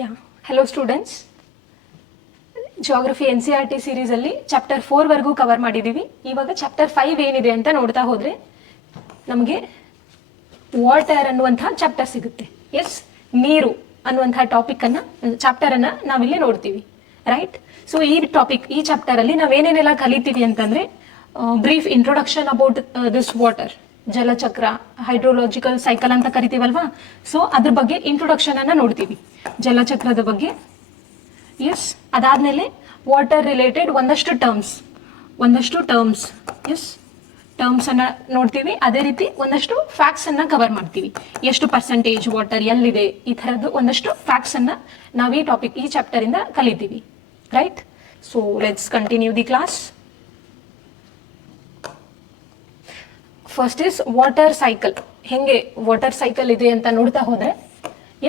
ಯಾ hello students. Geography NCERT ಸೀರೀಸಲ್ಲಿ chapter 4 ವರೆಗೂ cover ಮಾಡಿದ್ದೀವಿ. ಇವಾಗ ಚಾಪ್ಟರ್ 5 ಏನಿದೆ ಅಂತ ನೋಡ್ತಾ ಹೋದರೆ ನಮಗೆ ವಾಟರ್ ಅನ್ನುವಂಥ ಚಾಪ್ಟರ್ ಸಿಗುತ್ತೆ. ಎಸ್, ನೀರು ಅನ್ನುವಂಥ ಟಾಪಿಕನ್ನು ಚಾಪ್ಟರನ್ನು ನಾವಿಲ್ಲಿ ನೋಡ್ತೀವಿ, ರೈಟ್? ಸೊ ಈ ಚಾಪ್ಟರಲ್ಲಿ ನಾವೇನೇನೆಲ್ಲ ಕಲಿತೀವಿ ಅಂತಂದರೆ, brief introduction about this water, ಜಲಚಕ್ರ, ಹೈಡ್ರೋಲಾಜಿಕಲ್ ಸೈಕಲ್ ಅಂತ ಕರಿತೀವಲ್ವಾ. ಸೊ ಅದ್ರ ಬಗ್ಗೆ ಇಂಟ್ರೊಡಕ್ಷನ್ ಅನ್ನ ನೋಡ್ತೀವಿ, ಜಲಚಕ್ರದ ಬಗ್ಗೆ. ಎಸ್, ಅದಾದ್ಮೇಲೆ ವಾಟರ್ ರಿಲೇಟೆಡ್ ಒಂದಷ್ಟು ಟರ್ಮ್ಸ್ ಎಸ್ ಟರ್ಮ್ಸ್ ಅನ್ನ ನೋಡ್ತೀವಿ. ಅದೇ ರೀತಿ ಒಂದಷ್ಟು ಫ್ಯಾಕ್ಟ್ಸ್ ಅನ್ನ ಕವರ್ ಮಾಡ್ತೀವಿ. ಎಷ್ಟು ಪರ್ಸೆಂಟೇಜ್ ವಾಟರ್ ಎಲ್ಲಿದೆ, ಈ ಥರದ್ದು ಒಂದಷ್ಟು ಫ್ಯಾಕ್ಟ್ಸ್ ಅನ್ನ ನಾವು ಈ ಚಾಪ್ಟರ್ ಇಂದ ಕಲಿತೀವಿ, right? So let's continue the class. First is water cycle. ಹೆಂಗೆ ವಾಟರ್ ಸೈಕಲ್ ಇದೆ ಅಂತ ನೋಡ್ತಾ ಹೋದ್ರೆ,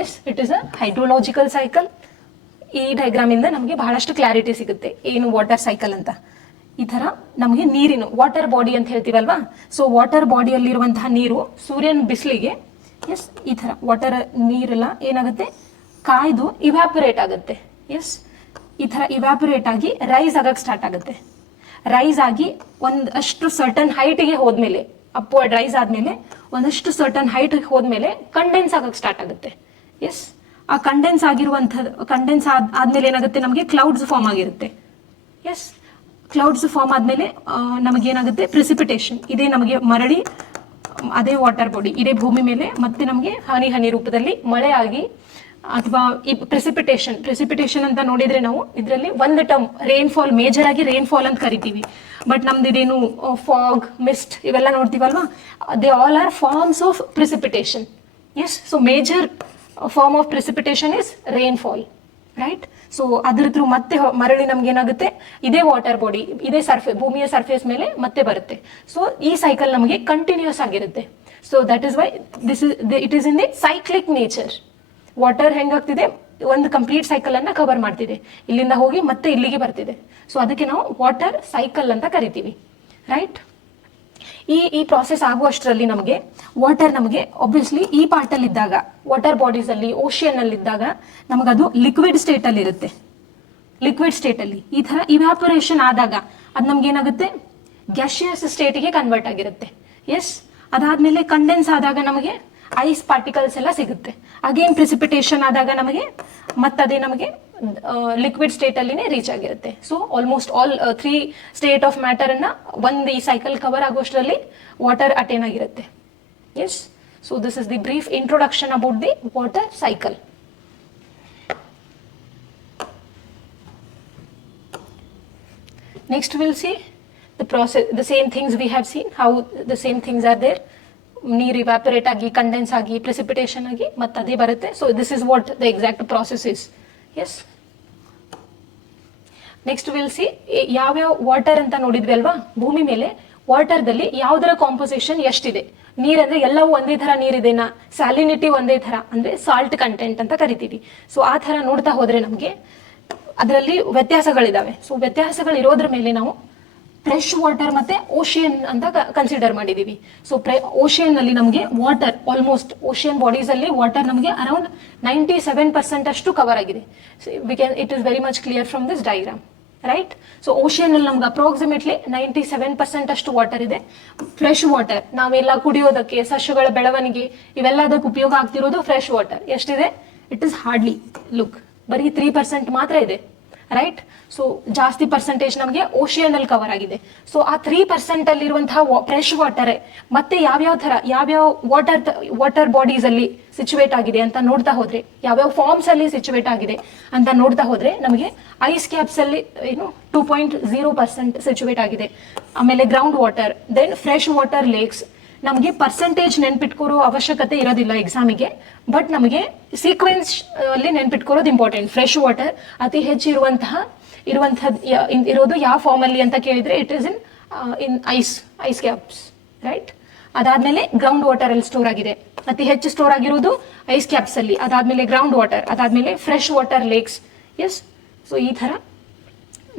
yes, it is a hydrological cycle. ಈ ಡಯಾಗ್ರಾಮ್ ಇಂದ ನಮಗೆ ಬಹಳಷ್ಟು ಕ್ಲಾರಿಟಿ ಸಿಗುತ್ತೆ ಏನು ವಾಟರ್ ಸೈಕಲ್ ಅಂತ. ಈ ತರ ನಮಗೆ ನೀರಿನ ವಾಟರ್ ಬಾಡಿ ಅಂತ ಹೇಳ್ತೀವಲ್ವಾ. ಸೊ ವಾಟರ್ ಬಾಡಿಯಲ್ಲಿರುವಂತಹ ನೀರು ಸೂರ್ಯನ ಬಿಸಿಲಿಗೆ, ಎಸ್, ಈ ತರ ವಾಟರ್ ನೀರೆಲ್ಲ ಏನಾಗುತ್ತೆ, ಕಾಯ್ದು ಇವ್ಯಾಪರೇಟ್ ಆಗುತ್ತೆ. ಎಸ್, ಈ ತರ ಇವ್ಯಾಪರೇಟ್ ಆಗಿ ರೈಸ್ ಆಗಕ್ಕೆ ಸ್ಟಾರ್ಟ್ ಆಗುತ್ತೆ. ರೈಸ್ ಆಗಿ ಒಂದಷ್ಟು ಸರ್ಟನ್ ಹೈಟ್ಗೆ ಹೋದ್ಮೇಲೆ, ಅಪ್ವರ್ಡ್ ರೈಸ್ ಆದ್ಮೇಲೆ ಒಂದಷ್ಟು ಸರ್ಟನ್ ಹೈಟ್ ಹೋದ್ಮೇಲೆ ಕಂಡೆನ್ಸ್ ಆಗಕ್ಕೆ ಸ್ಟಾರ್ಟ್ ಆಗುತ್ತೆ. ಎಸ್, ಆ ಕಂಡೆನ್ಸ್ ಆದ್ಮೇಲೆ ಏನಾಗುತ್ತೆ, ನಮಗೆ ಕ್ಲೌಡ್ಸ್ ಫಾರ್ಮ್ ಆಗಿರುತ್ತೆ. ಎಸ್, ಕ್ಲೌಡ್ಸ್ ಫಾರ್ಮ್ ಆದ್ಮೇಲೆ ನಮಗೇನಾಗುತ್ತೆ, ಪ್ರಿಸಿಪಿಟೇಷನ್. ಇದೇ ನಮಗೆ ಮರಳಿ ಅದೇ ವಾಟರ್ ಬಾಡಿ ಇದೇ ಭೂಮಿ ಮೇಲೆ ಮತ್ತೆ ನಮಗೆ ಹನಿ ರೂಪದಲ್ಲಿ ಮಳೆ ಆಗಿ, ಅಥವಾ ಈ ಪ್ರೆಸಿಪಿಟೇಷನ್ ಅಂತ ನೋಡಿದ್ರೆ ನಾವು ಇದರಲ್ಲಿ ಒಂದು ಟರ್ಮ್ ರೈನ್ಫಾಲ್, ಮೇಜರ್ ಆಗಿ ರೈನ್ಫಾಲ್ ಅಂತ ಕರಿತೀವಿ. ಬಟ್ ನಮ್ದು ಇದೇನು ಫಾಗ್, ಮಿಸ್ಟ್ ಇವೆಲ್ಲ ನೋಡ್ತೀವಲ್ವಾ, they all are forms of precipitation. Yes, so major form of precipitation is rainfall, right? So ಅದ್ರ ಥ್ರೂ ಮತ್ತೆ ಮರಳಿ ನಮ್ಗೆ ಏನಾಗುತ್ತೆ, ಇದೇ ವಾಟರ್ ಬಾಡಿ ಇದೇ ಭೂಮಿಯ ಸರ್ಫೇಸ್ ಮೇಲೆ ಮತ್ತೆ ಬರುತ್ತೆ. ಸೊ ಈ ಸೈಕಲ್ ನಮಗೆ ಕಂಟಿನ್ಯೂಸ್ ಆಗಿರುತ್ತೆ. So that is why it is in the cyclic nature. Water ಹೆಂಗಾಗ್ತಿದೆ, ಒಂದು ಕಂಪ್ಲೀಟ್ ಸೈಕಲ್ ಅನ್ನ ಕವರ್ ಮಾಡ್ತಿದೆ, ಇಲ್ಲಿಂದ ಹೋಗಿ ಮತ್ತೆ ಇಲ್ಲಿಗೆ ಬರ್ತಿದೆ. ಸೊ ಅದಕ್ಕೆ ನಾವು ವಾಟರ್ ಸೈಕಲ್ ಅಂತ ಕರಿತೀವಿ, ರೈಟ್? ಈ ಪ್ರಾಸೆಸ್ ಆಗುವಷ್ಟರಲ್ಲಿ ನಮಗೆ ವಾಟರ್ ಒಬ್ವಿಯಸ್ಲಿ ಈ ಪಾರ್ಟ್ ಅಲ್ಲಿ ಇದ್ದಾಗ, ವಾಟರ್ ಬಾಡೀಸ್ ಅಲ್ಲಿ, ಓಷಿಯನ್ ಅಲ್ಲಿ ಇದ್ದಾಗ ನಮಗದು ಲಿಕ್ವಿಡ್ ಸ್ಟೇಟ್ ಅಲ್ಲಿ ಇರುತ್ತೆ. ಲಿಕ್ವಿಡ್ ಸ್ಟೇಟ್ ಅಲ್ಲಿ ಈ ತರ ಇವ್ಯಾಪರೇಷನ್ ಆದಾಗ ಅದು ನಮ್ಗೆ ಏನಾಗುತ್ತೆ, ಗ್ಯಾಸಿಯಸ್ ಸ್ಟೇಟ್ಗೆ ಕನ್ವರ್ಟ್ ಆಗಿರುತ್ತೆ. ಎಸ್, ಅದಾದ್ಮೇಲೆ ಕಂಡೆನ್ಸ್ ಆದಾಗ ನಮಗೆ ಐಸ್ ಪಾರ್ಟಿಕಲ್ಸ್ ಎಲ್ಲ ಸಿಗುತ್ತೆ. ಅಗೇನ್ ಪ್ರಿಸಿಪಿಟೇಷನ್ ಆದಾಗ ನಮಗೆ ಮತ್ತದೇ ನಮಗೆ ಲಿಕ್ವಿಡ್ ಸ್ಟೇಟ್ ಅಲ್ಲಿನೇ ರೀಚ್ ಆಗಿರುತ್ತೆ. So almost all 3 state of matter ಅನ್ನ ಒಂದು ಈ ಸೈಕಲ್ ಕವರ್ ಆಗೋಷ್ಟರಲ್ಲಿ ವಾಟರ್ ಅಟೇನ್ ಆಗಿರುತ್ತೆ. Yes, so this is the brief introduction about the water cycle. Next we'll see the process, the same things we have seen, how the same things are there. ನೀರು ಇವ್ಯಾಪರೇಟ್ ಆಗಿ, condense ಆಗಿ, precipitation ಆಗಿ ಮತ್ತೆ ಅದೇ ಬರುತ್ತೆ. So this is what the exact process is. Yes, next will see ಯಾವ್ಯಾವ water ಅಂತ ನೋಡಿದ್ವಿ ಅಲ್ವಾ. ಭೂಮಿ ಮೇಲೆ ವಾಟರ್ದಲ್ಲಿ ಯಾವ್ದರ ಕಾಂಪೋಸಿಷನ್ ಎಷ್ಟಿದೆ. ನೀರಂದ್ರೆ ಎಲ್ಲವೂ ಒಂದೇ ತರ ನೀರಿದೆನಾ, ಸ್ಯಾಲಿನಿಟಿ ಒಂದೇ ತರ ಅಂದ್ರೆ ಸಾಲ್ಟ್ ಕಂಟೆಂಟ್ ಅಂತ ಕರಿತೀವಿ. ಸೊ ಆ ತರ ನೋಡ್ತಾ ಹೋದ್ರೆ ನಮಗೆ ಅದರಲ್ಲಿ ವ್ಯತ್ಯಾಸಗಳಿದಾವೆ. ಸೊ ವ್ಯತ್ಯಾಸಗಳು ಇರೋದ್ರ ಮೇಲೆ ನಾವು ಫ್ರೆಶ್ ವಾಟರ್ ಮತ್ತೆ ಓಷಿಯನ್ ಅಂತ ಕನ್ಸಿಡರ್ ಮಾಡಿದೀವಿ. ಸೊ ಓಷಿಯನ್ ಅಲ್ಲಿ ನಮಗೆ ವಾಟರ್, ಆಲ್ಮೋಸ್ಟ್ ಓಷಿಯನ್ ಬಾಡೀಸ್ ಅಲ್ಲಿ ವಾಟರ್ ನಮಗೆ ಅರೌಂಡ್ 97% ಅಷ್ಟು ಕವರ್ ಆಗಿದೆ. It is very much clear from this diagram, right? So ocean ಅಲ್ಲಿ ನಮ್ಗೆ ಅಪ್ರಾಕ್ಸಿಮೇಟ್ಲಿ 97% ಅಷ್ಟು ವಾಟರ್ ಇದೆ. ಫ್ರೆಶ್ ವಾಟರ್ ನಾವೆಲ್ಲ ಕುಡಿಯೋದಕ್ಕೆ, ಸಸ್ಯಗಳ ಬೆಳವಣಿಗೆ ಇವೆಲ್ಲದಕ್ಕೆ ಉಪಯೋಗ ಆಗ್ತಿರೋದು ಫ್ರೆಶ್ ವಾಟರ್ ಎಷ್ಟಿದೆ, ಇಟ್ ಇಸ್ ಹಾರ್ಡ್ಲಿ ಲುಕ್ ಬರೀ 3% ಮಾತ್ರ ಇದೆ, ರೈಟ್? ಸೊ ಜಾಸ್ತಿ ಪರ್ಸೆಂಟೇಜ್ ನಮಗೆ ಓಷಿಯನ್ ಅಲ್ಲಿ ಕವರ್ ಆಗಿದೆ. ಸೊ ಆ 3% ಅಲ್ಲಿರುವಂತಹ ಫ್ರೆಶ್ ವಾಟರ್ ಮತ್ತೆ ಯಾವ್ಯಾವ ವಾಟರ್ ಬಾಡೀಸ್ ಅಲ್ಲಿ ಸಿಚುವೇಟ್ ಆಗಿದೆ ಅಂತ ನೋಡ್ತಾ ಹೋದ್ರೆ, ಯಾವ್ಯಾವ ಫಾರ್ಮ್ಸ್ ಅಲ್ಲಿ ಸಿಚುವೇಟ್ ಆಗಿದೆ ಅಂತ ನೋಡ್ತಾ ಹೋದ್ರೆ ನಮಗೆ ಐಸ್ ಕ್ಯಾಪ್ಸ್ ಅಲ್ಲಿ 2.0% ಸಿಚುವೇಟ್ ಆಗಿದೆ. ಆಮೇಲೆ ground water, then fresh water lakes. ನಮಗೆ ಪರ್ಸೆಂಟೇಜ್ ನೆನ್ಪಿಟ್ಕೋರೋ ಅವಶ್ಯಕತೆ ಇರೋದಿಲ್ಲ ಎಕ್ಸಾಮಿಗೆ, ಬಟ್ ನಮಗೆ ಸೀಕ್ವೆನ್ಸ್ ಅಲ್ಲಿ ನೆನ್ಪಿಟ್ಕೋರೋದು ಇಂಪಾರ್ಟೆಂಟ್. ಫ್ರೆಶ್ ವಾಟರ್ ಅತಿ ಹೆಚ್ಚು ಇರೋದು ಯಾವ ಫಾರ್ಮ್ ಅಲ್ಲಿ ಅಂತ ಕೇಳಿದ್ರೆ, it is in ice caps, right? ಅದಾದ್ಮೇಲೆ ಗ್ರೌಂಡ್ ವಾಟರ್ ಅಲ್ಲಿ ಸ್ಟೋರ್ ಆಗಿದೆ, ಅತಿ ಹೆಚ್ಚು ಸ್ಟೋರ್ ಆಗಿರೋದು ಐಸ್ ಕ್ಯಾಪ್ಸ್ ಅಲ್ಲಿ. ಅದಾದ್ಮೇಲೆ ಗ್ರೌಂಡ್ ವಾಟರ್, ಅದಾದ್ಮೇಲೆ fresh water lakes. Yes, so ಈ ತರ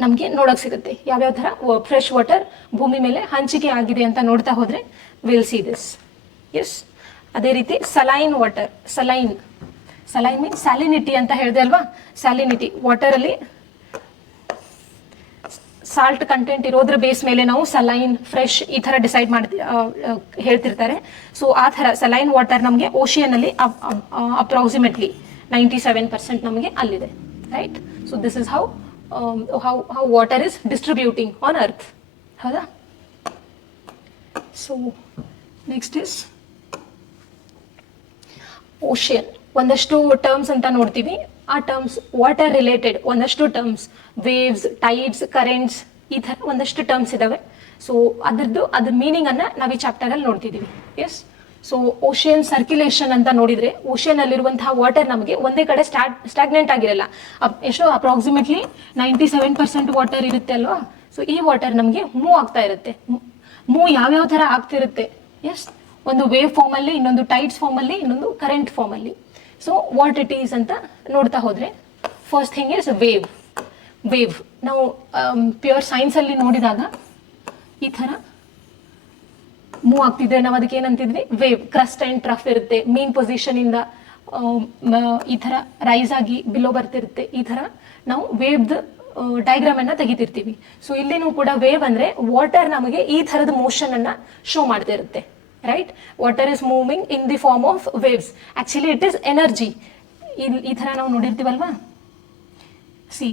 ನಮ್ಗೆ ನೋಡಕ್ ಸಿಗುತ್ತೆ ಯಾವ್ಯಾವ ತರ ಫ್ರೆಶ್ ವಾಟರ್ ಭೂಮಿ ಮೇಲೆ ಹಂಚಿಕೆ ಆಗಿದೆ ಅಂತ ನೋಡ್ತಾ ಹೋದ್ರೆ ವಿಲ್ ಸಿ ದಿಸ್. ಎಸ್, ಅದೇ ರೀತಿ saline water. Saline means salinity ಅಂತ ಹೇಳಿದೆ ಅಲ್ವಾ, ಸ್ಯಾಲಿನಿಟಿ ವಾಟರಲ್ಲಿ ಸಾಲ್ಟ್ ಕಂಟೆಂಟ್ ಇರೋದ್ರ ಬೇಸ್ ಮೇಲೆ ನಾವು ಸಲೈನ್ ಫ್ರೆಶ್ ಈ ತರ ಡಿಸೈಡ್ ಹೇಳ್ತಿರ್ತಾರೆ. ಸೊ ಆ ತರ ಸಲೈನ್ ವಾಟರ್ ನಮಗೆ ಓಷಿಯನ್ ಅಲ್ಲಿ ಅಪ್ರಾಕ್ಸಿಮೇಟ್ಲಿ 97% ನಮಗೆ ಅಲ್ಲಿದೆ, right. So this is how water is distributing on earth, ಹೌದಾ. So next is ocean. ಒಂದಷ್ಟು ಟರ್ಮ್ಸ್ ಅಂತ ನೋಡ್ತೀವಿ. ಆ ಟರ್ಮ್ಸ್ ವಾಟರ್ ರಿಲೇಟೆಡ್ ಒಂದಷ್ಟು ಟರ್ಮ್ಸ್, ವೇವ್ಸ್, ಟೈಡ್ಸ್, ಕರೆಂಟ್ಸ್, ಈ ಥರ ಒಂದಷ್ಟು ಟರ್ಮ್ಸ್ ಇದಾವೆ. ಸೊ ಅದ್ರ ಮೀನಿಂಗ್ ಅನ್ನ ನಾವು ಈ ಚಾಪ್ಟರ್ ಅಲ್ಲಿ ನೋಡ್ತಿದೀವಿ. ಎಸ್. ಸೊ ಓಷಿಯನ್ ಸರ್ಕ್ಯುಲೇಷನ್ ಅಂತ ನೋಡಿದ್ರೆ ಓಷಿಯನ್ ಅಲ್ಲಿರುವಂತಹ ವಾಟರ್ ನಮಗೆ ಒಂದೇ ಕಡೆ ಸ್ಟಾಗ್ನೆಂಟ್ ಆಗಿರಲ್ಲ. ಎಷ್ಟು ಅಪ್ರಾಕ್ಸಿಮೇಟ್ಲಿ 97% ವಾಟರ್ ಇರುತ್ತೆ ಅಲ್ವಾ. ಸೊ ಈ ವಾಟರ್ ನಮಗೆ ಮೂವ್ ಆಗ್ತಾ ಇರುತ್ತೆ. ಮೂವ್ ಯಾವ್ಯಾವ ತರ ಆಗ್ತಿರುತ್ತೆ. ಎಸ್. ಒಂದು ವೇವ್ ಫಾರ್ಮ್ ಅಲ್ಲಿ, ಇನ್ನೊಂದು ಟೈಡ್ಸ್ ಫಾರ್ಮ್ ಅಲ್ಲಿ, ಇನ್ನೊಂದು ಕರೆಂಟ್ ಫಾರ್ಮ್ ಅಲ್ಲಿ. ಸೊ ವಾಟ್ ಇಟ್ ಈಸ್ ಅಂತ ನೋಡ್ತಾ ಹೋದ್ರೆ first thing is wave. Wave ನಾವು ಪ್ಯೂರ್ ಸೈನ್ಸ್ ಅಲ್ಲಿ ನೋಡಿದಾಗ ಈ ತರ ಮೂವ್ ಆಗ್ತಿದ್ರೆ ನಾವು ಅದಕ್ಕೆ ಏನಂತಿದ್ವಿ, ವೇವ್. ಕ್ರಸ್ಟ್ ಅಂಡ್ ಟ್ರಫ್ ಇರುತ್ತೆ, ಮೀನ್ ಪೊಸಿಷನ್ ಇಂದ ಈ ತರ ರೈಸ್ ಆಗಿ ಬಿಲೋ ಬರ್ತಿರುತ್ತೆ. ಈ ತರ ನಾವು ವೇವ್ದ್ ಡಯಾಗ್ರಾಮ್ ಅನ್ನ ತೆಗಿತಿರ್ತೀವಿ. ಸೊ ಇಲ್ಲಿನೂ ಕೂಡ ವೇವ್ ಅಂದ್ರೆ ವಾಟರ್ ನಮಗೆ ಈ ತರದ ಮೋಷನ್ ಅನ್ನ show ಮಾಡ್ತಿರುತ್ತೆ, right. Water is moving in the form of waves. Actually it is energy. ಈ ತರ ನಾವು ನೋಡಿರ್ತೀವಲ್ವಾ, ಸಿ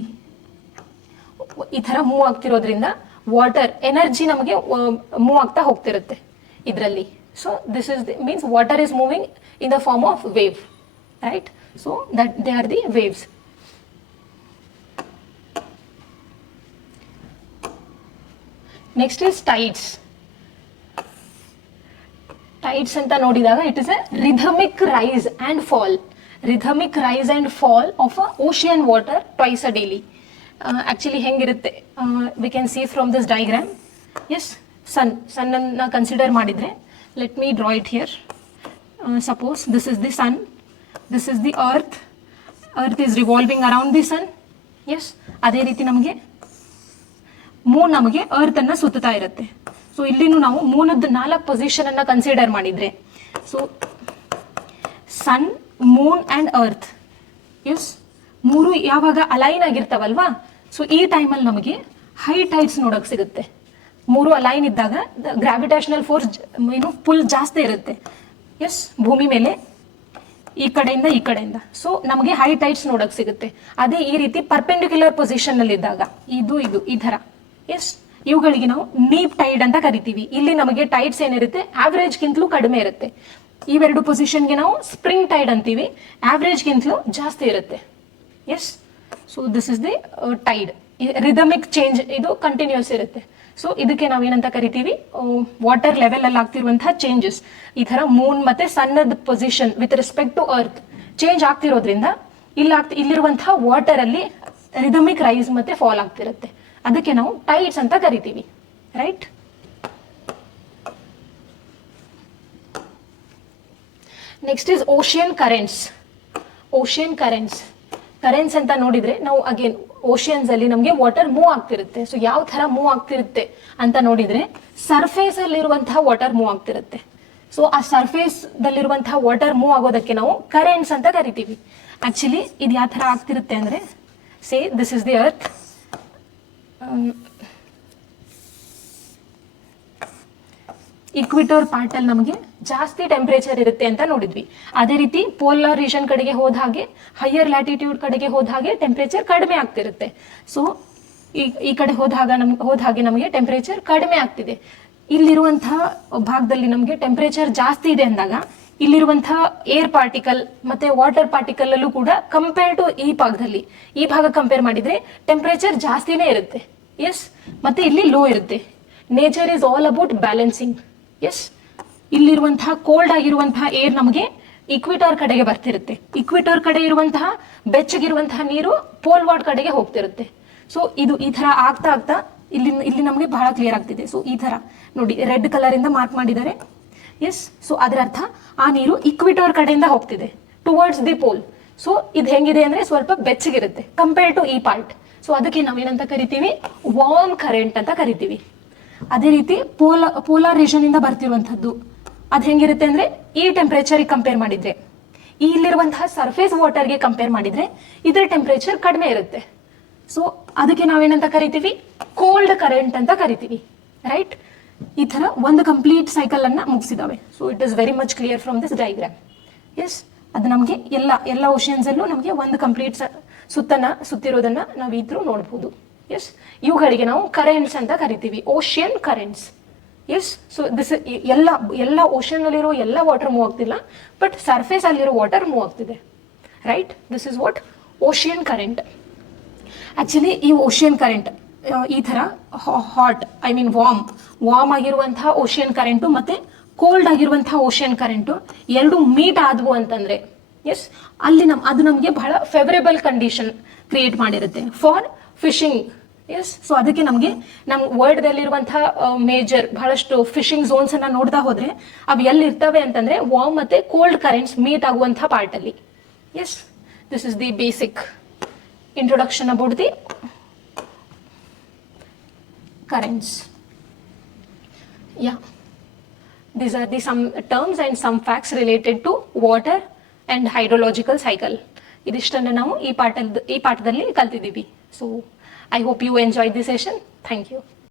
ಈ ತರ ಮೂವ್ ಆಗ್ತಿರೋದ್ರಿಂದ ವಾಟರ್ ಎನರ್ಜಿ ನಮಗೆ ಮೂವ್ ಆಗ್ತಾ ಹೋಗ್ತಿರುತ್ತೆ ಇದರಲ್ಲಿ. So this is means water is moving in the form of wave, right. So that they are the waves. Next is tides. Tides ಅಂತ ನೋಡಿದಾಗ it is a rhythmic rise and fall. Rhythmic rise and fall of ocean water twice a daily. Actually ಹೆಂಗಿರುತ್ತೆ, we can see from this diagram. Yes. Sun ಅನ್ನ consider ಮಾಡಿದ್ರೆ, let me draw it here. Suppose this is the sun, this is the earth. Earth is revolving around the sun. Yes. ಅದೇ ರೀತಿ ನಮಗೆ Moon ನಮಗೆ earth ಅನ್ನ ಸುತ್ತಾ ಇರುತ್ತೆ. So ಇಲ್ಲಿನೂ ನಾವು ಮೂನದ್ದು 4 ಪೊಸಿಷನ್ ಅನ್ನ ಕನ್ಸಿಡರ್ ಮಾಡಿದ್ರೆ, so sun, moon and earth, yes, ಮೂರು ಯಾವಾಗ ಅಲೈನ್ ಆಗಿರ್ತಾವಲ್ವಾ, ಸೊ ಈ ಟೈಮಲ್ಲಿ ನಮಗೆ ಹೈ ಟೈಡ್ಸ್ ನೋಡಕ್ ಸಿಗುತ್ತೆ. ಮೂರು ಅಲೈನ್ ಇದ್ದಾಗ ಗ್ರಾವಿಟೇಷನಲ್ ಫೋರ್ಸ್ ಏನು ಪುಲ್ ಜಾಸ್ತಿ ಇರುತ್ತೆ. ಎಸ್. ಭೂಮಿ ಮೇಲೆ ಈ ಕಡೆಯಿಂದ ಸೊ ನಮಗೆ ಹೈ ಟೈಡ್ಸ್ ನೋಡಕ್ ಸಿಗುತ್ತೆ. ಅದೇ ಈ ರೀತಿ ಪರ್ಪೆಂಡಿಕ್ಯುಲರ್ ಪೊಸಿಷನ್ ಅಲ್ಲಿ ಇದ್ದಾಗ ಇದು ಈ ತರ, ಎಸ್, ಇವುಗಳಿಗೆ ನಾವು ನೀಪ್ ಟೈಡ್ ಅಂತ ಕರಿತೀವಿ. ಇಲ್ಲಿ ನಮಗೆ ಟೈಡ್ಸ್ ಏನಿರುತ್ತೆ ಆವರೇಜ್ ಗಿಂತಲೂ ಕಡಿಮೆ ಇರುತ್ತೆ. ಇವೆರಡು ಪೊಸಿಷನ್ಗೆ ನಾವು ಸ್ಪ್ರಿಂಗ್ ಟೈಡ್ ಅಂತೀವಿ, ಆವರೇಜ್ ಗಿಂತಲೂ ಜಾಸ್ತಿ ಇರುತ್ತೆ. Yes. So this is the tide. Rhythmic change ಇದು ಕಂಟಿನ್ಯೂಸ್ ಇರುತ್ತೆ. ಸೊ ಇದಕ್ಕೆ ನಾವೇನಂತ ಕರಿತೀವಿ, ವಾಟರ್ ಲೆವೆಲ್ ಅಲ್ಲಿ ಆಗ್ತಿರುವಂತಹ ಚೇಂಜಸ್. ಈ ತರ ಮೂನ್ ಮತ್ತೆ ಸನ್ನದ position with respect to earth change ಆಗ್ತಿರೋದ್ರಿಂದ ಇಲ್ಲಿರುವಂತಹ ವಾಟರ್ ಅಲ್ಲಿ ರಿದಮಿಕ್ ರೈಸ್ ಮತ್ತೆ ಫಾಲ್ ಆಗ್ತಿರುತ್ತೆ. ಅದಕ್ಕೆ ನಾವು ಟೈಡ್ಸ್ ಅಂತ ಕರಿತೀವಿ, right. Next is ocean currents. Ocean currents ಅಂತ ನೋಡಿದ್ರೆ ನಾವು ಅಗೇನ್ ಓಷಿಯನ್ಸ್ ಅಲ್ಲಿ ನಮಗೆ ವಾಟರ್ ಮೂವ್ ಆಗ್ತಿರುತ್ತೆ. ಸೊ ಯಾವ ತರ ಮೂವ್ ಆಗ್ತಿರುತ್ತೆ ಅಂತ ನೋಡಿದ್ರೆ ಸರ್ಫೇಸ್ ಅಲ್ಲಿರುವಂತಹ ವಾಟರ್ ಮೂವ್ ಆಗ್ತಿರುತ್ತೆ. ಸೊ ಆ ಸರ್ಫೇಸ್ ದಲ್ಲಿರುವಂತಹ ವಾಟರ್ ಮೂವ್ ಆಗೋದಕ್ಕೆ ನಾವು ಕರೆಂಟ್ಸ್ ಅಂತ ಕರಿತೀವಿ. ಆಕ್ಚುಲಿ ಇದು ಯಾವ ತರ ಆಗ್ತಿರುತ್ತೆ ಅಂದ್ರೆ, say this is the earth. Equator part ಅಲ್ಲಿ ನಮಗೆ ಜಾಸ್ತಿ ಟೆಂಪರೇಚರ್ ಇರುತ್ತೆ ಅಂತ ನೋಡಿದ್ವಿ. ಅದೇ ರೀತಿ ಪೋಲಾರ್ ರೀಜನ್ ಕಡೆಗೆ ಹೋದ ಹಾಗೆ, ಹೈಯರ್ ಲ್ಯಾಟಿಟ್ಯೂಡ್ ಕಡೆಗೆ ಹೋದ ಹಾಗೆ ಟೆಂಪರೇಚರ್ ಕಡಿಮೆ ಆಗ್ತಿರುತ್ತೆ. ಸೊ ಈ ಕಡೆ ಹೋದ ಹಾಗೆ ನಮಗೆ ಟೆಂಪರೇಚರ್ ಕಡಿಮೆ ಆಗ್ತಿದೆ. ಇಲ್ಲಿರುವಂತಹ ಭಾಗದಲ್ಲಿ ನಮಗೆ ಟೆಂಪರೇಚರ್ ಜಾಸ್ತಿ ಇದೆ ಅಂದಾಗ ಇಲ್ಲಿರುವಂತಹ ಏರ್ ಪಾರ್ಟಿಕಲ್ ಮತ್ತೆ ವಾಟರ್ ಪಾರ್ಟಿಕಲ್ ಅಲ್ಲೂ ಕೂಡ ಕಂಪೇರ್ ಟು ಈ ಭಾಗ ಕಂಪೇರ್ ಮಾಡಿದ್ರೆ ಟೆಂಪರೇಚರ್ ಜಾಸ್ತಿನೇ ಇರುತ್ತೆ. ಎಸ್. ಮತ್ತೆ ಇಲ್ಲಿ ಲೋ ಇರುತ್ತೆ. Nature is all about balancing. Yes. ಇಲ್ಲಿರುವಂತಹ ಕೋಲ್ಡ್ ಆಗಿರುವಂತಹ ಏರ್ ನಮಗೆ ಇಕ್ವಿಟರ್ ಕಡೆಗೆ ಬರ್ತಿರುತ್ತೆ. ಇಕ್ವಿಟರ್ ಕಡೆ ಇರುವಂತಹ ಬೆಚ್ಚಗಿರುವಂತಹ ನೀರು ಪೋಲ್ ವಾರ್ಡ್ ಕಡೆಗೆ ಹೋಗ್ತಿರುತ್ತೆ. ಸೊ ಇದು ಈ ತರ ಆಗ್ತಾ ಇಲ್ಲಿ ನಮಗೆ ಬಹಳ ಕ್ಲಿಯರ್ ಆಗ್ತಿದೆ. ಸೊ ಈ ತರ ನೋಡಿ, ರೆಡ್ ಕಲರ್ ಇಂದ ಮಾರ್ಕ್ ಮಾಡಿದ್ದಾರೆ. ಎಸ್. ಸೊ ಅದರ ಅರ್ಥ ಆ ನೀರು ಇಕ್ವಿಟರ್ ಕಡೆಯಿಂದ ಹೋಗ್ತಿದೆ ಟುವರ್ಡ್ಸ್ ದಿ ಪೋಲ್. ಸೊ ಇದು ಹೆಂಗಿದೆ ಅಂದ್ರೆ ಸ್ವಲ್ಪ ಬೆಚ್ಚಗಿರುತ್ತೆ ಕಂಪೇರ್ ಟು ಈ ಪಾರ್ಟ್. ಸೊ ಅದಕ್ಕೆ ನಾವೇನಂತ ಕರಿತೀವಿ, ವಾರ್ಮ್ ಕರೆಂಟ್ ಅಂತ ಕರಿತೀವಿ. ಅದೇ ರೀತಿ ಪೋಲಾರ್ ರೀಜನ್ ಇಂದ ಬರ್ತಿರುವಂತದ್ದು ಅದ್ ಹೆಂಗಿರುತ್ತೆ ಅಂದ್ರೆ ಈ ಟೆಂಪರೇಚರ್ ಕಂಪೇರ್ ಮಾಡಿದ್ರೆ ಇಲ್ಲಿರುವಂತಹ ಸರ್ಫೇಸ್ ವಾಟರ್ಗೆ ಕಂಪೇರ್ ಮಾಡಿದ್ರೆ ಇದರ ಟೆಂಪರೇಚರ್ ಕಡಿಮೆ ಇರುತ್ತೆ. ಸೊ ಅದಕ್ಕೆ ನಾವೇನಂತ ಕರಿತೀವಿ, ಕೋಲ್ಡ್ ಕರೆಂಟ್ ಅಂತ ಕರಿತೀವಿ, ರೈಟ್. ಈ ತರ ಒಂದು ಕಂಪ್ಲೀಟ್ ಸೈಕಲ್ ಅನ್ನ ಮುಗಿಸಿದಾವೆ. So it is very much clear from this diagram. Yes, ಅದು ನಮಗೆ ಎಲ್ಲ ಓಷನ್ಸ್ ಅಲ್ಲೂ ನಮಗೆ ಒಂದು ಕಂಪ್ಲೀಟ್ ಸುತ್ತಿರೋದನ್ನ ನಾವು ಇದ್ರೂ ನೋಡ್ಬೋದು. ಎಸ್, ಇವುಗಳಿಗೆ ನಾವು ಕರೆಂಟ್ಸ್ ಅಂತ ಕರಿತೀವಿ, ocean currents. Yes, so this ಎಲ್ಲ ಓಷನ್ ಅಲ್ಲಿರೋ ಎಲ್ಲ ವಾಟರ್ ಮೂವ್ ಆಗ್ತಿಲ್ಲ, ಬಟ್ ಸರ್ಫೇಸ್ ಅಲ್ಲಿರೋ ವಾಟರ್ ಮೂವ್ ಆಗ್ತಿದೆ, right. This is what ocean current. Actually ಈ ಓಷಿಯನ್ ಕರೆಂಟ್ ಈ ತರ ಹಾಟ್, ಐ ಮೀನ್ ವಾರ್ಮ್ ಆಗಿರುವಂತಹ ಓಷಿಯನ್ ಕರೆಂಟು ಮತ್ತೆ ಕೋಲ್ಡ್ ಆಗಿರುವಂತಹ ಓಷಿಯನ್ ಕರೆಂಟು ಎರಡು ಮೀಟ್ ಆದವು ಅಂತಂದ್ರೆ, ಎಸ್, ಅಲ್ಲಿ ಅದು ನಮಗೆ ಬಹಳ ಫೇವರೇಬಲ್ ಕಂಡೀಷನ್ ಕ್ರಿಯೇಟ್ ಮಾಡಿರುತ್ತೆ ಫಾರ್ ಫಿಶಿಂಗ್. ಎಸ್, ಸೊ ಅದಕ್ಕೆ ನಮಗೆ ನಮ್ಮ ವರ್ಲ್ಡ್ದಲ್ಲಿರುವಂತಹ ಮೇಜರ್ ಬಹಳಷ್ಟು ಫಿಶಿಂಗ್ ಝೋನ್ಸ್ ಅನ್ನ ನೋಡ್ತಾ ಹೋದ್ರೆ ಅವು ಎಲ್ಲಿ ಇರ್ತವೆ ಅಂತಂದ್ರೆ ವಾರ್ಮ್ ಮತ್ತೆ ಕೋಲ್ಡ್ ಕರೆಂಟ್ಸ್ ಮೀಟ್ ಆಗುವಂತಹ ಪಾರ್ಟ್ ಅಲ್ಲಿ. Yes, this is the basic introduction about the currents. Yeah, these are the some terms and some facts related to water and hydrological cycle. ಇದಿಷ್ಟನ್ನು ನಾವು ಈ ಪಾಠದಲ್ಲಿ ಕಲ್ತಿದ್ದೀವಿ. So I hope you enjoyed this session. Thank you.